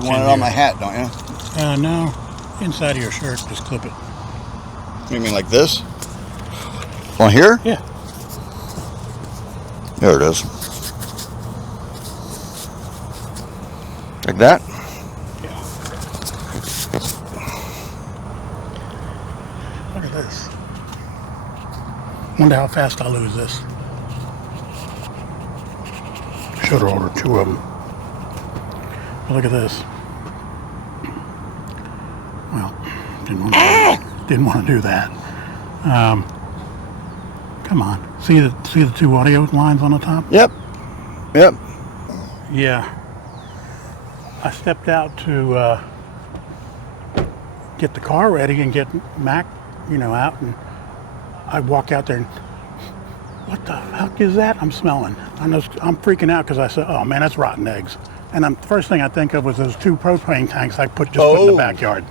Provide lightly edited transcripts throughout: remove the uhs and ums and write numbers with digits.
You want it on my hat, don't you? No. Inside of your shirt, just clip it. You mean like this? On here? Yeah. There it is. Like that? Yeah. Look at this. Wonder how fast I'll lose this. Should have ordered 2 of them. But look at this. Well, didn't want to do that. Come on. See the 2 audio lines on the top? Yep. Yep. Yeah. I stepped out to get the car ready and get Mac, out, and I walk out there and what the fuck is that? I'm smelling. I'm freaking out because I said, oh man, that's rotten eggs. And the first thing I think of was those 2 propane tanks I put in the backyard.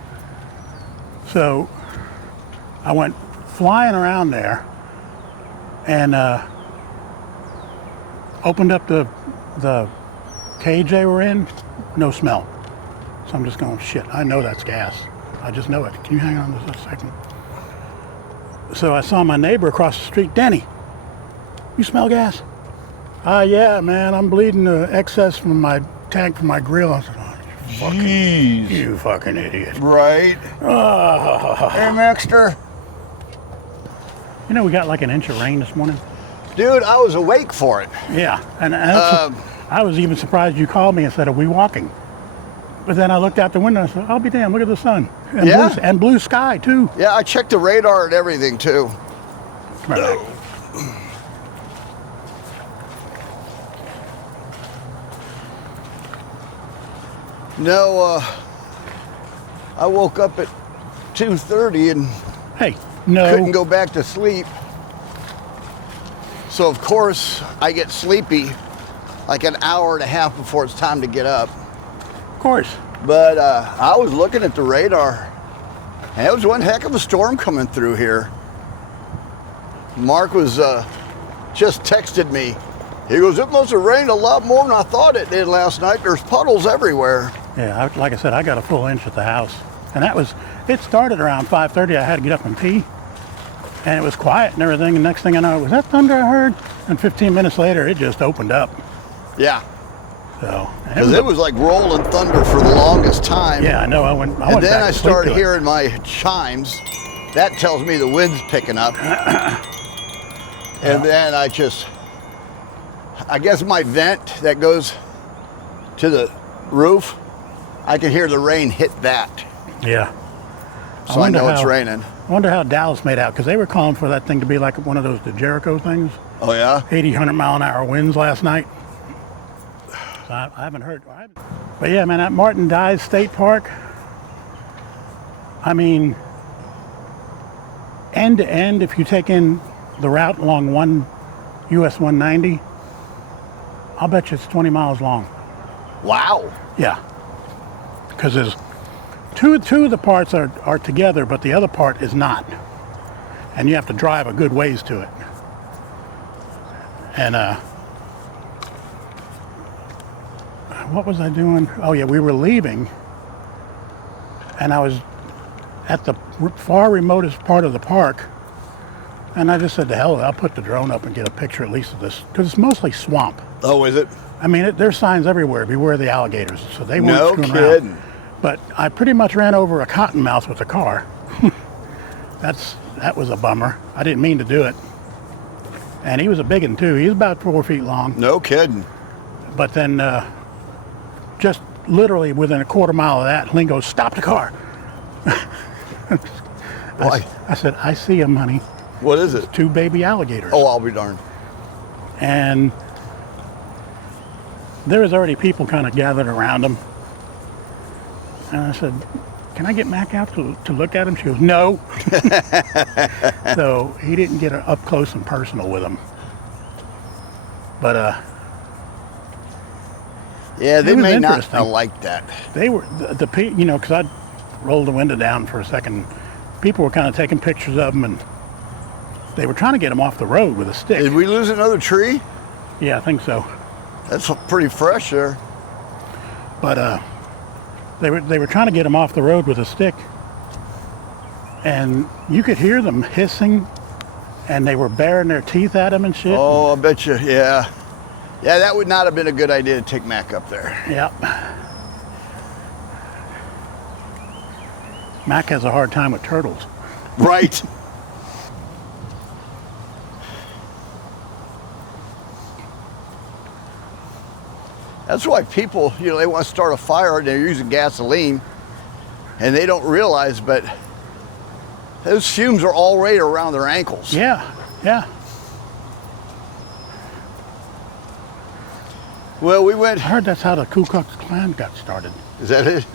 So I went flying around there and opened up the cage they were in, no smell. So I'm just going, shit, I know that's gas. I just know it. Can you hang on just a second? So I saw my neighbor across the street, Denny, you smell gas? Yeah, man, I'm bleeding the excess from my tank from my grill. I said, oh, you fucking idiot. Right. Hey, Maxter. We got like an inch of rain this morning. Dude, I was awake for it. Yeah, and I was even surprised you called me and said, are we walking? But then I looked out the window and I said, I'll be damned, look at the sun. And blue sky, too. Yeah, I checked the radar and everything, too. Come on back. No, I woke up at 2:30 and couldn't go back to sleep. So, of course, I get sleepy like an hour and a half before it's time to get up. Of course. But I was looking at the radar, and it was one heck of a storm coming through here. Mark was just texted me. He goes, it must have rained a lot more than I thought it did last night. There's puddles everywhere. Yeah, like I said, I got a full inch at the house. And it started around 5:30. I had to get up and pee. And it was quiet and everything. And next thing I know, was that thunder I heard? And 15 minutes later, it just opened up. Yeah. So. Because it was like rolling thunder for the longest time. Yeah, I know. I went and then back I started hearing my chimes. That tells me the wind's picking up. And then I guess my vent that goes to the roof, I can hear the rain hit that. Yeah. So I know it's raining. I wonder how Dallas made out, because they were calling for that thing to be like one of those the Jericho things. Oh, yeah? 80, 100-mile-an-hour winds last night. So I haven't heard. But yeah, man, at Martin Dyes State Park, I mean, end to end, if you take in the route along US 190, I'll bet you it's 20 miles long. Wow. Yeah. Because there's two of the parts are together, but the other part is not. And you have to drive a good ways to it. And what was I doing? Oh yeah, we were leaving, and I was at the far remotest part of the park, and I just said, to hell with it, I'll put the drone up and get a picture at least of this, because it's mostly swamp. Oh, is it? I mean, there's signs everywhere, beware the alligators, so they weren't screwing kidding. around. But I pretty much ran over a cottonmouth with the car. That was a bummer. I didn't mean to do it. And he was a big one too. He was about 4 feet long. No kidding. But then just literally within a quarter mile of that, Lynn goes, stop the car. Why? I said, I see him, honey. What is it? 2 baby alligators. Oh, I'll be darned. And there was already people kind of gathered around him. And I said, can I get Mac out to look at him? She goes, no. So he didn't get up close and personal with him. But yeah, they may not have liked that. They were because I rolled the window down for a second. People were kind of taking pictures of them, and they were trying to get him off the road with a stick. Did we lose another tree? Yeah, I think so. That's pretty fresh there. But They were trying to get him off the road with a stick, and you could hear them hissing, and they were baring their teeth at him and shit. Oh, I bet you, yeah. Yeah, that would not have been a good idea to take Mac up there. Yep. Mac has a hard time with turtles. Right. That's why people, you know, they want to start a fire and they're using gasoline and they don't realize, but those fumes are already around their ankles. Yeah, yeah. Well, we went. I heard that's how the Ku Klux Klan got started. Is that it?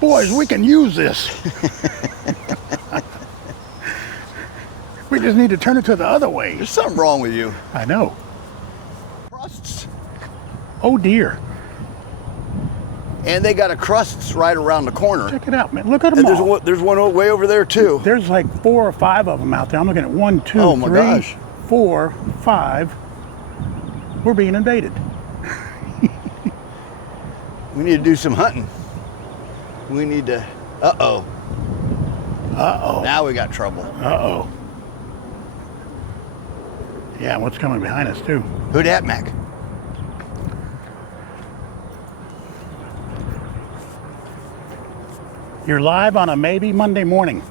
Boys, we can use this. We just need to turn it to the other way. There's something wrong with you. I know. Crusts. Oh dear. And they got a crusts right around the corner. Check it out, man. Look at them And all. there's one way over there too. There's like 4 or 5 of them out there. I'm looking at 1, 2, Oh, my 3, gosh. 4, 5. We're being invaded. We need to do some hunting. We need to. Uh-oh. Uh-oh. Now we got trouble. Uh-oh. Yeah, what's coming behind us too? Who dat, Mac? You're live on a maybe Monday morning.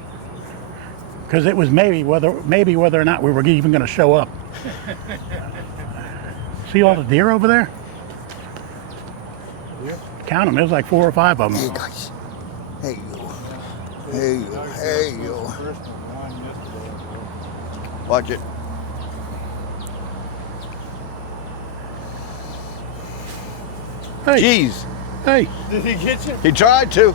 Because it was maybe whether or not we were even going to show up. See all the deer over there? Yeah. Count them. There's like 4 or 5 of them. Hey, guys. Hey, you. Hey, you. Hey, you. Watch it. Hey, Jeez. hey. Did he get you? He tried to.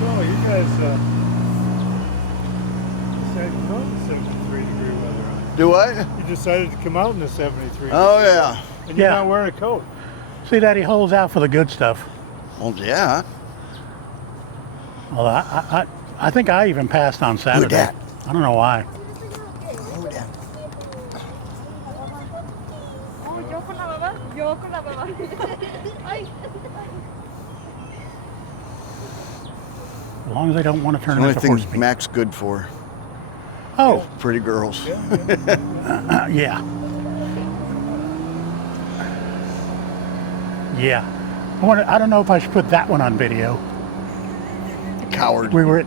So you guys decided to come out in 73-degree weather, huh? Do what? You decided to come out in the 73. Oh, yeah. And you're Yeah. not wearing a coat. See that he holds out for the good stuff. Well, yeah. Well, I think I even passed on Saturday. dat? I don't know why. Who dat? Oh, yo con la baba. Yo con la baba. Ay. As long as they don't want to turn The only into horse thing meat. Mac's good for. Oh, Pretty girls. yeah. Yeah. I don't know if I should put that one on video. Coward. We were at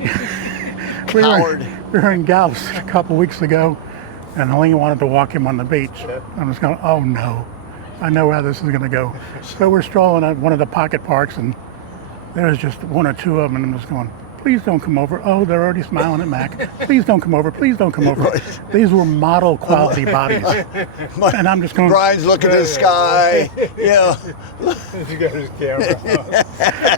Coward. we were in Galveston a couple weeks ago, and Helene wanted to walk him on the beach. I was going, oh no, I know how this is going to go. So we're strolling at one of the pocket parks, and there was just 1 or 2 of them, and I was going, please don't come over. Oh, they're already smiling at Mac. Please don't come over. Please don't come over. Right. These were model quality bodies, and I'm just going. Brian's looking at the sky. Yeah. You got his camera.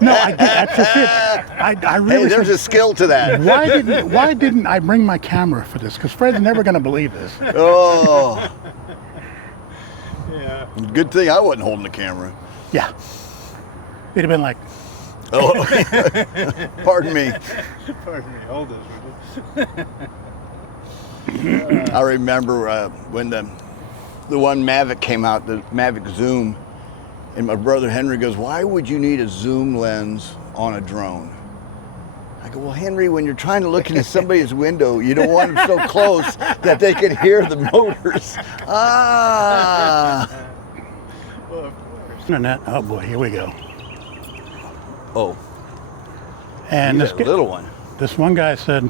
No, I get that's just it. I really. Hey, there's said, a skill to that. why didn't I bring my camera for this? Because Fred's never going to believe this. Oh. Yeah. Good thing I wasn't holding the camera. Yeah. It'd have been like, Oh. Pardon me. Pardon me. Hold this. I remember when the one Mavic came out, the Mavic Zoom, and my brother Henry goes, "Why would you need a zoom lens on a drone?" I go, "Well, Henry, when you're trying to look into somebody's window, you don't want them so close that they can hear the motors." Ah. Well, of course. internet. Oh boy, here we go. Oh, And he's this a little one. this one guy said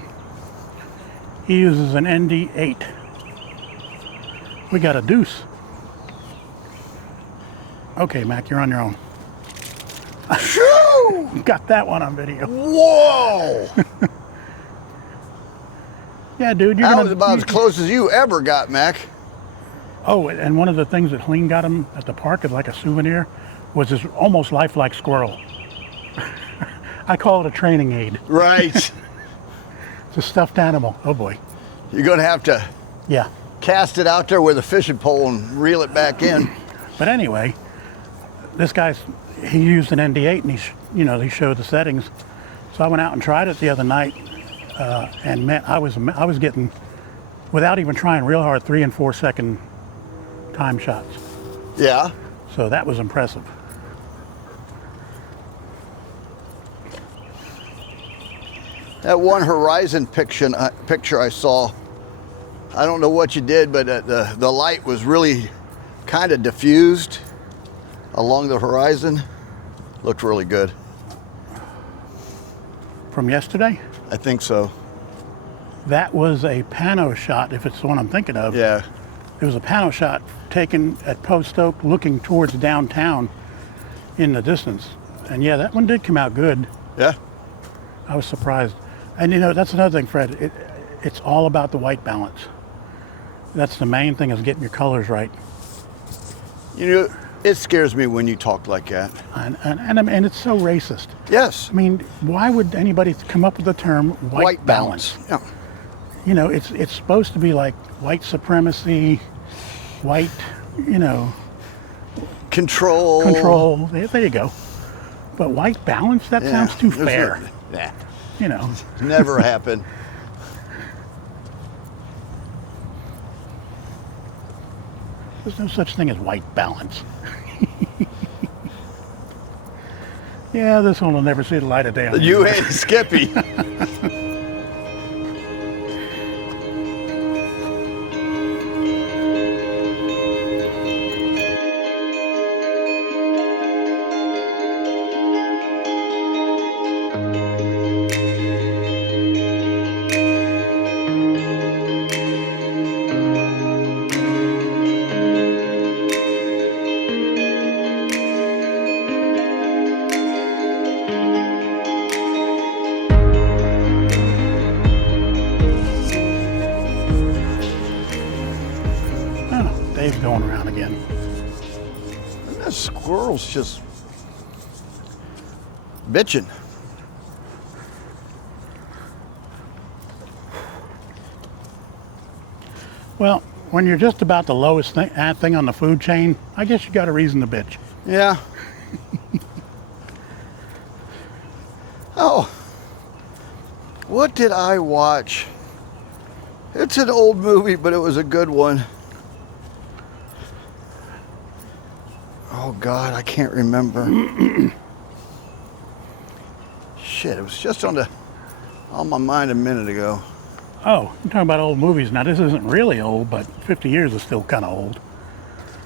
he uses an ND8. We got a deuce. Okay, Mac, you're on your own. Shoo! Got that one on video. Whoa! Yeah, dude, you're That gonna. was about as close as you ever got, Mac. Oh, and one of the things that Helene got him at the park as like a souvenir was this almost lifelike squirrel. I call it a training aid. Right. It's a stuffed animal. Oh boy. You're gonna have to Yeah. cast it out there with a fishing pole and reel it back in. But anyway, this guy's he used an ND8 and he showed the settings. So I went out and tried it the other night, And man, I was getting, without even trying real hard, 3 and 4 second time shots. Yeah. So that was impressive. That one horizon picture I saw, I don't know what you did, but the light was really kind of diffused along the horizon. Looked really good. From yesterday? I think so. That was a pano shot, if it's the one I'm thinking of. Yeah. It was a pano shot taken at Post Oak looking towards downtown in the distance. And yeah, that one did come out good. Yeah. I was surprised. And you know, that's another thing, Fred. It's all about the white balance. That's the main thing, is getting your colors right. You know, it scares me when you talk like that. And it's so racist. Yes. I mean, why would anybody come up with the term white balance? Yeah. You know, it's supposed to be like white supremacy, white, you know, Control. There you go. But white balance, that sounds too fair. Yeah. You know. Never happened. There's no such thing as white balance. Yeah, this one will never see the light of day. You ain't Skippy. Oh, Dave's going around again. And that squirrel's just bitching. Well, when you're just about the lowest thing on the food chain, I guess you got a reason to bitch. Yeah. Oh, what did I watch? It's an old movie, but it was a good one. Oh God, I can't remember. Shit, it was just on my mind a minute ago. Oh, you're talking about old movies. Now, this isn't really old, but 50 years is still kind of old.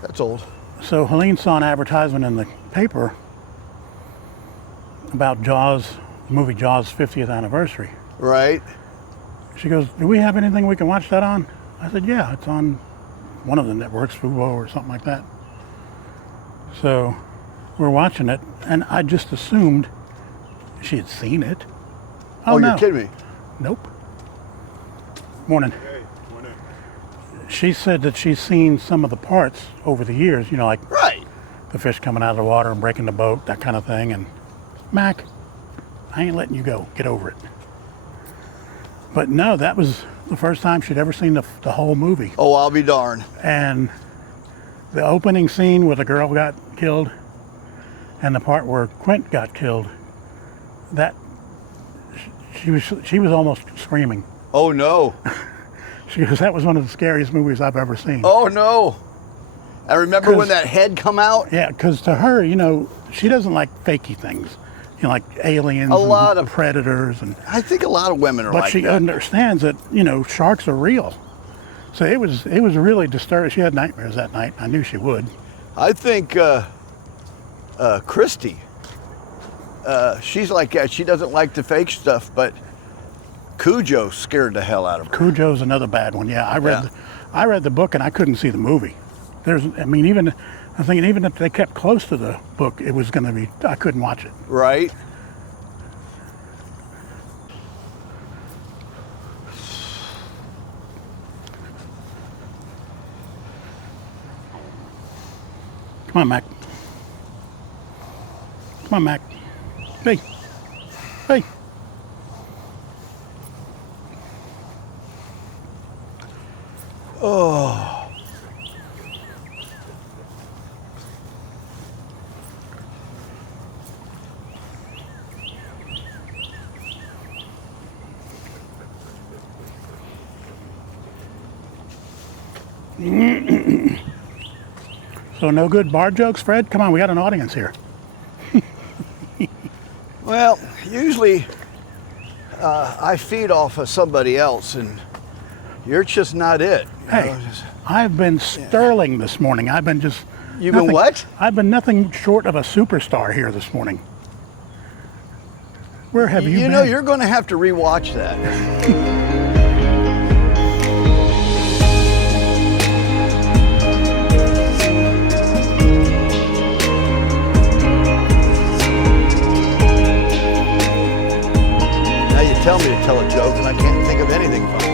That's old. So Helene saw an advertisement in the paper about Jaws, the movie Jaws' 50th anniversary. Right. She goes, do we have anything we can watch that on? I said, yeah, it's on one of the networks, Fubo or something like that. So we're watching it, and I just assumed she had seen it. Oh, no. you're kidding me. Nope. Morning. Hey, morning. She said that she's seen some of the parts over the years, you know, like Right. the fish coming out of the water and breaking the boat, that kind of thing. And Mac, I ain't letting you go. Get over it. But no, that was the first time she'd ever seen the whole movie. Oh, I'll be darned. And the opening scene where the girl got killed and the part where Quint got killed, that she was almost screaming. Oh no. She goes, that was one of the scariest movies I've ever seen. Oh no. I remember when that head come out. Yeah, because to her, you know, she doesn't like fakey things. You know, like aliens lot and of- predators. And I think a lot of women are but like she that. understands that, you know, sharks are real. So it was really disturbing. She had nightmares that night. I knew she would. I think Christy, she's like that. She doesn't like the fake stuff, but Cujo scared the hell out of her. Cujo's another bad one. Yeah, I read Yeah. I read the book and I couldn't see the movie. Even if they kept close to the book, it was going to be, I couldn't watch it. Right? Come on, Mac. Come on, Mac. Hey. Hey. Oh. So no good bar jokes, Fred? Come on, we got an audience here. Well, usually I feed off of somebody else, and you're just not it. you Hey, know, just- I've been sterling this morning. I've been just... You've been what? I've been nothing short of a superstar here this morning. Where have you been? You know, you're going to have to rewatch that. Now you tell me to tell a joke, and I can't think of anything funny.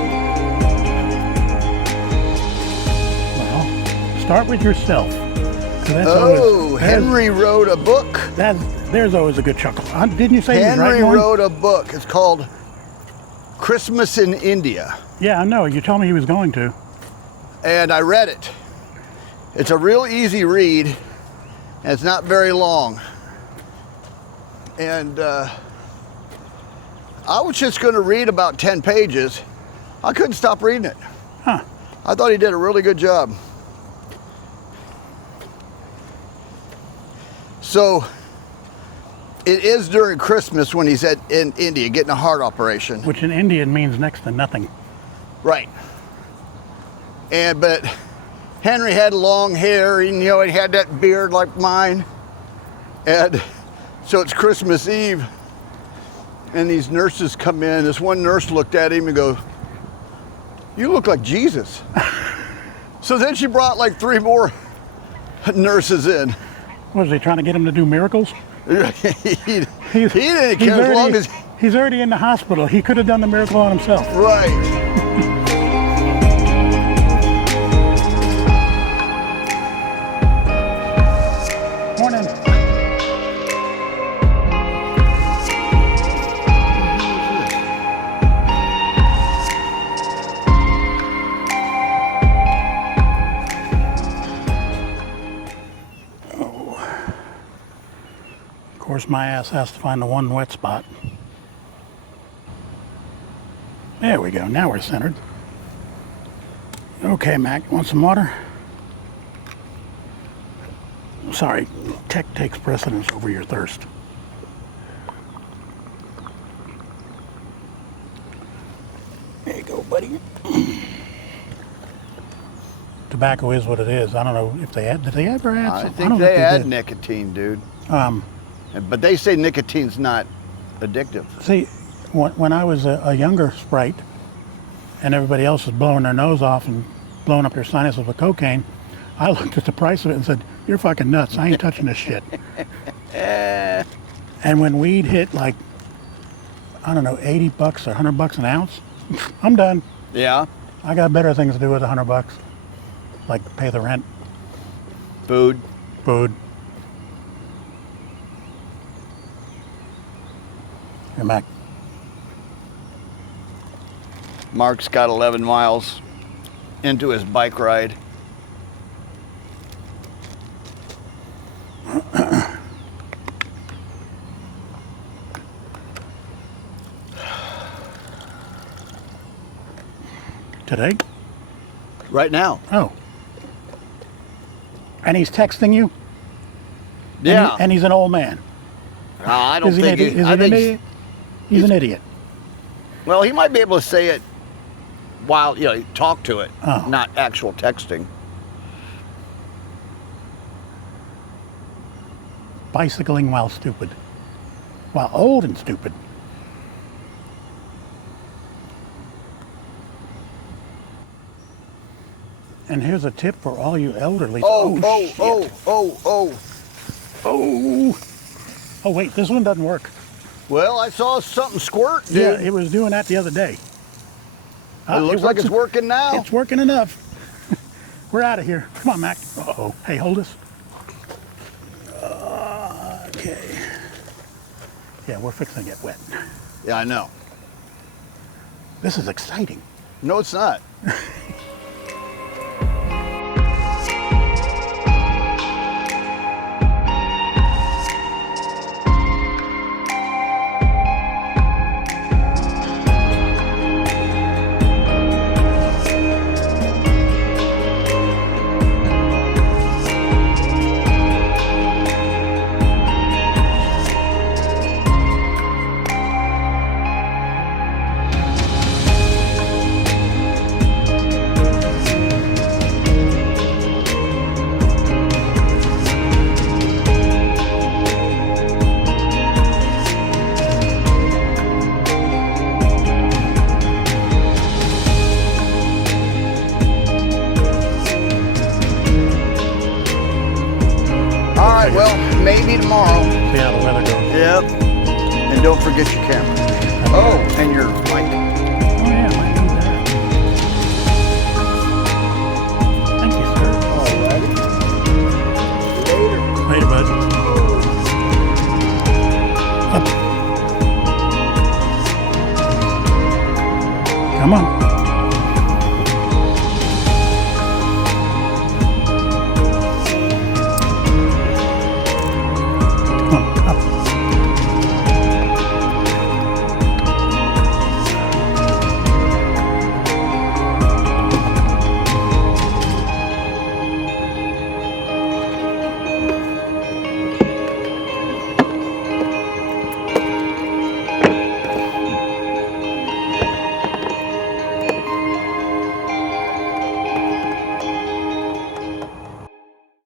Well, start with yourself. 'Cause that's Oh, there's- Henry wrote a book. There's always a good chuckle. Didn't you say you was Henry writing one? wrote a book. It's called Christmas in India. Yeah, I know. You told me he was going to. And I read it. It's a real easy read, and it's not very long. And I was just going to read about 10 pages. I couldn't stop reading it. Huh. I thought he did a really good job. So it is during Christmas when he's in India getting a heart operation. Which in Indian means next to nothing. Right. But Henry had long hair, and you know, he had that beard like mine. And so it's Christmas Eve, and these nurses come in. This one nurse looked at him and goes, "You look like Jesus." So then she brought like 3 more nurses in. Was he trying to get him to do miracles? he didn't care as long as... He's already in the hospital. He could have done the miracle on himself. Right. Morning. Of course, my ass has to find the one wet spot. There we go. Now we're centered. Okay, Mac, want some water? Sorry, tech takes precedence over your thirst. There you go, buddy. Tobacco is what it is. I don't know if they did they ever add I some? think don't they add did. nicotine, dude. Um, But they say nicotine's not addictive. See, when I was a younger sprite, and everybody else was blowing their nose off and blowing up their sinuses with cocaine, I looked at the price of it and said, "You're fucking nuts. I ain't touching this shit." And when weed hit like, I don't know, $80 or $100 an ounce, I'm done. Yeah. I got better things to do with $100, like pay the rent, Food. food. Here, Mac. Mark's got 11 miles into his bike ride. Today? Right now. Oh. And he's texting you? Yeah. And he's an old man. I don't Is he an think idiot? he, Is he I an think, idiot? He's an idiot. well, he might be able to say it while, you know, talk to it, Oh. not actual texting. Bicycling while stupid. While old and stupid. And here's a tip for all you elderly. Shit. Oh, wait, this one doesn't work. Well, I saw something squirt, dude. Yeah, it was doing that the other day. It looks like it's working now. It's working enough. We're out of here. Come on, Mac. Uh-oh. Hey, hold us. Okay. Yeah, we're fixing to get wet. Yeah, I know. This is exciting. No, it's not. tomorrow. See how the weather goes. Yep. And don't forget your camera. Oh, and your mic. Oh yeah, I might do that. Thank you, sir. Alrighty. Later. Later, bud. Up. Come on.